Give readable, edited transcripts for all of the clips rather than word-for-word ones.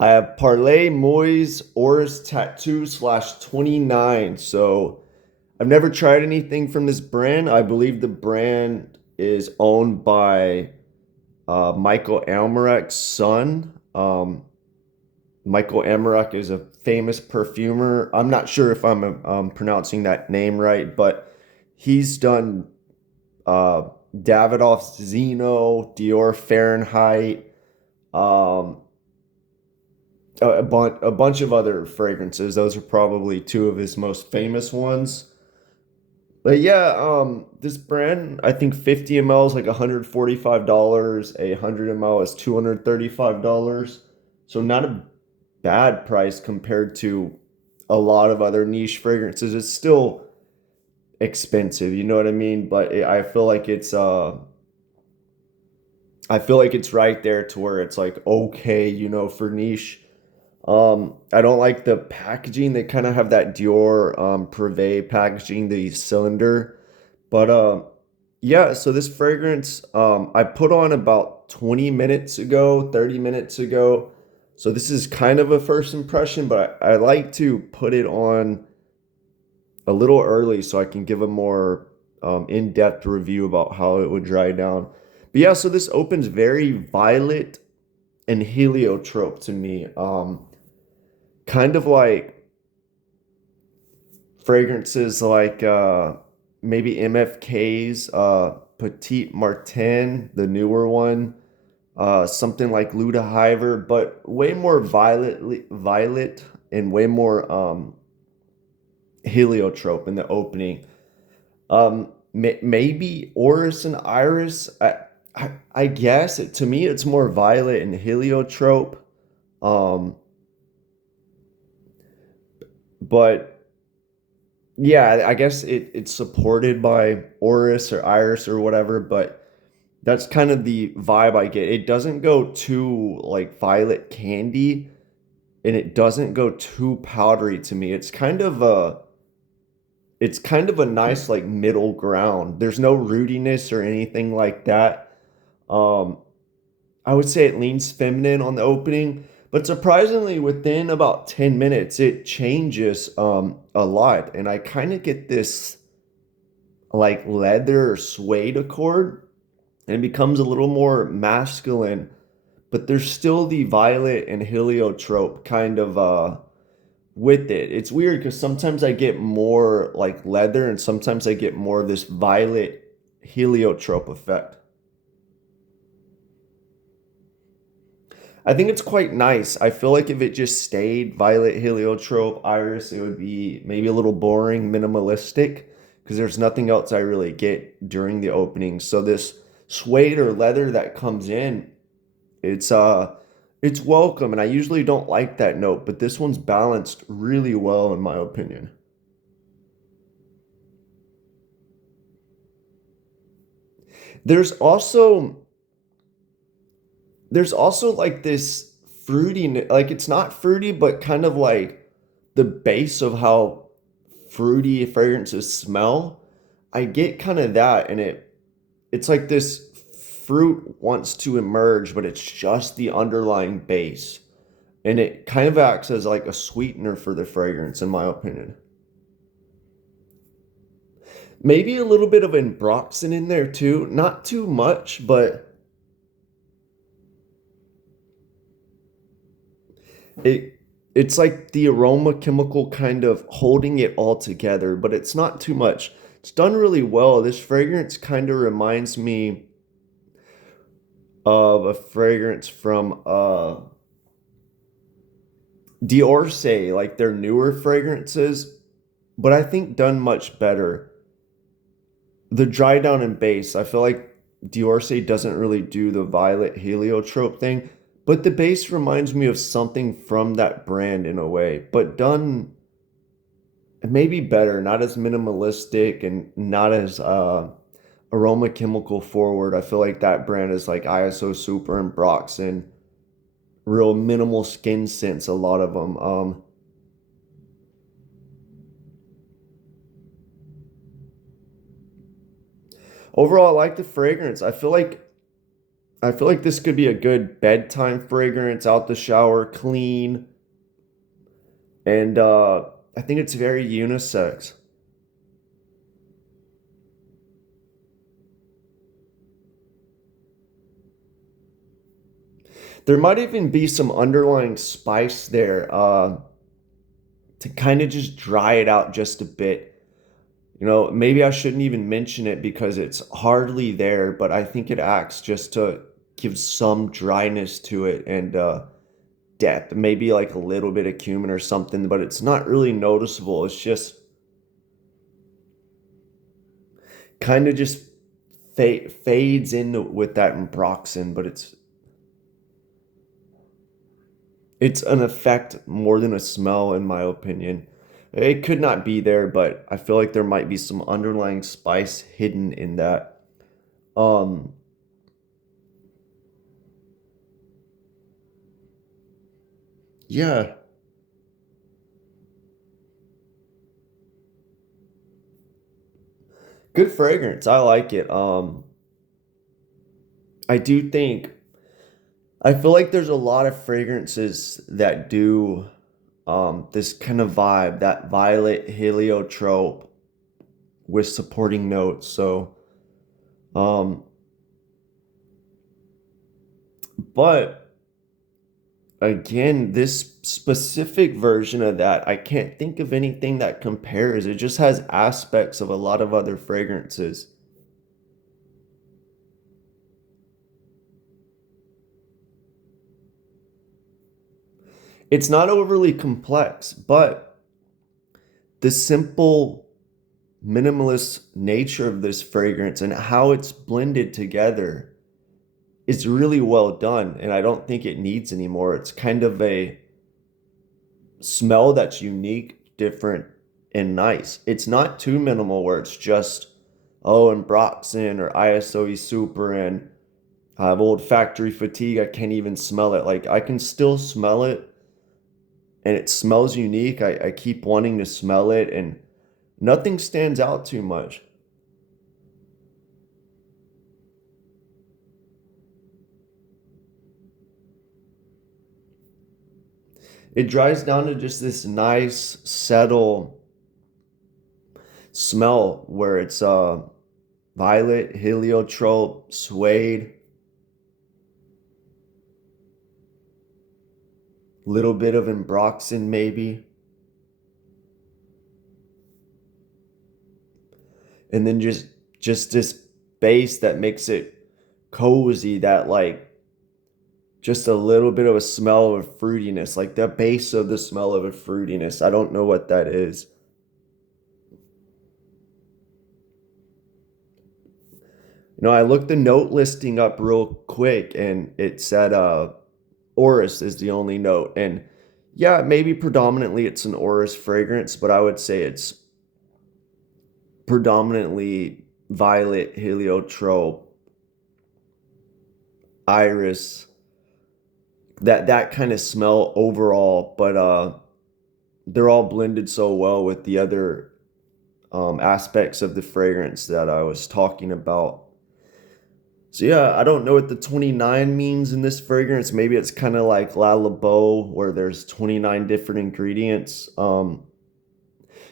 I have Parle Moise Orris Tattoo slash 29. So I've never tried anything from this brand. I believe the brand is owned by Michael Almerek's son. Michael Amarek is a famous perfumer. I'm not sure if I'm pronouncing that name right, but he's done uh, Davidoff's Zeno, Dior Fahrenheit, um, a bunch of other fragrances. Those are probably two of his most famous ones. But yeah, this brand, I think 50 ml is like $145. A 100 ml is $235. So not a bad price compared to a lot of other niche fragrances. It's still expensive, you know what I mean? But I feel like it's right there to where it's like okay, for niche. I don't like the packaging. They kind of have that Dior Privé packaging, the cylinder. But yeah, so this fragrance I put on about 20 minutes ago, 30 minutes ago. So this is kind of a first impression, but I like to put it on a little early so I can give a more in-depth review about how it would dry down. But yeah, so this opens very violet and heliotrope to me. Kind of like fragrances like maybe MFK's Petite Martin, the newer one, something like Luda Hiver, but way more violet and way more heliotrope in the opening. Maybe Orris and Iris. I guess to me it's more violet and heliotrope. Um, but yeah, I guess it's supported by Orris or Iris or whatever, but that's kind of the vibe I get. It doesn't go too like violet candy and it doesn't go too powdery to me. It's kind of a nice like middle ground. There's no rootiness or anything like that. Um, I would say it leans feminine on the opening, but surprisingly, within about 10 minutes, it changes a lot. And I kind of get this like leather or suede accord, and it becomes a little more masculine, but there's still the violet and heliotrope kind of with it. It's weird because sometimes I get more like leather, and sometimes I get more of this violet heliotrope effect. I think it's quite nice. I feel like if it just stayed violet heliotrope iris, it would be maybe a little boring, minimalistic, because there's nothing else I really get during the opening. So this suede or leather that comes in, it's it's welcome, and I usually don't like that note, but this one's balanced really well in my opinion. There's also there's also like this fruity, like it's not fruity, but kind of like the base of how fruity fragrances smell. I get kind of that, and it's like this fruit wants to emerge, but it's just the underlying base. And it kind of acts as like a sweetener for the fragrance, in my opinion. Maybe a little bit of ambroxan in there too. Not too much, but it it's like the aroma chemical kind of holding it all together, but it's not too much. It's done really well. This fragrance kind of reminds me of a fragrance from Dior, like their newer fragrances, but I think done much better. The dry down and base, I feel like Dior doesn't really do the violet heliotrope thing, but the base reminds me of something from that brand in a way, but done maybe better, not as minimalistic and not as aroma chemical forward. I feel like that brand is like ISO Super and Broxton, real minimal skin scents, a lot of them. Overall, I like the fragrance. I feel like I feel like this could be a good bedtime fragrance, out the shower, clean, and I think it's very unisex. There might even be some underlying spice there to kind of just dry it out just a bit. You know, maybe I shouldn't even mention it because it's hardly there, but I think it acts just to give some dryness to it and depth. Maybe like a little bit of cumin or something, but it's not really noticeable. It's just kind of just fades in with that ambroxan, but it's an effect more than a smell, in my opinion. It could not be there, but I feel like there might be some underlying spice hidden in that. Um, yeah, good fragrance. I like it. I do think I feel like there's a lot of fragrances that do this kind of vibe, that violet heliotrope with supporting notes. So, um, but again, this specific version of that, I can't think of anything that compares. It just has aspects of a lot of other fragrances. It's not overly complex, but the simple minimalist nature of this fragrance and how it's blended together is really well done. And I don't think it needs any more. It's kind of a smell that's unique, different, and nice. It's not too minimal where it's just, oh, and Broxton or ISOE Super and I have olfactory fatigue. I can't even smell it. Like I can still smell it and it smells unique. I keep wanting to smell it and nothing stands out too much. It dries down to just this nice, settle smell where it's violet, heliotrope, suede, little bit of ambroxan maybe, and then just this base that makes it cozy, that like just a little bit of a smell of fruitiness, like the base of the smell of a fruitiness. I don't know what that is. You know, I looked the note listing up real quick and it said Orris is the only note. And yeah, maybe predominantly it's an Orris fragrance, but I would say it's predominantly violet, heliotrope, iris, that kind of smell overall, but they're all blended so well with the other aspects of the fragrance that I was talking about. So yeah, I don't know what the 29 means in this fragrance. Maybe it's kind of like La Labo where there's 29 different ingredients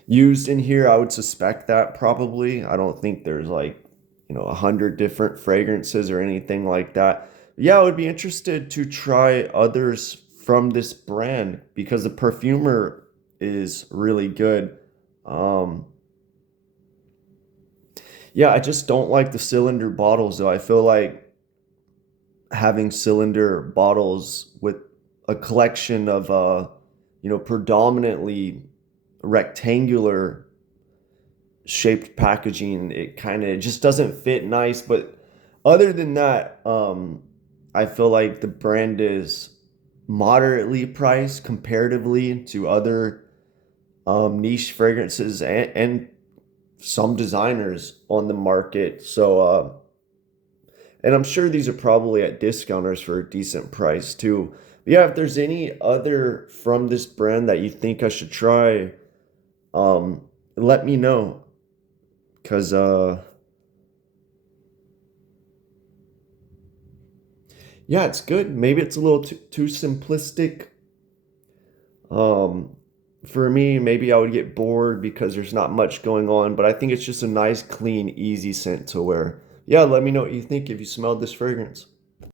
used in here. I would suspect that probably. I don't think there's like, 100 different fragrances or anything like that. Yeah, I would be interested to try others from this brand because the perfumer is really good. Um, yeah, I just don't like the cylinder bottles though. I feel like having cylinder bottles with a collection of predominantly rectangular shaped packaging, it kind of just doesn't fit nice. But other than that, I feel like the brand is moderately priced comparatively to other niche fragrances and some designers on the market. So and I'm sure these are probably at discounters for a decent price too. But yeah, if there's any other from this brand that you think I should try, um, let me know. Cause Yeah, it's good. Maybe it's a little too simplistic. Um, for me, maybe I would get bored because there's not much going on, but I think it's just a nice, clean, easy scent to wear. Yeah, let me know what you think if you smelled this fragrance.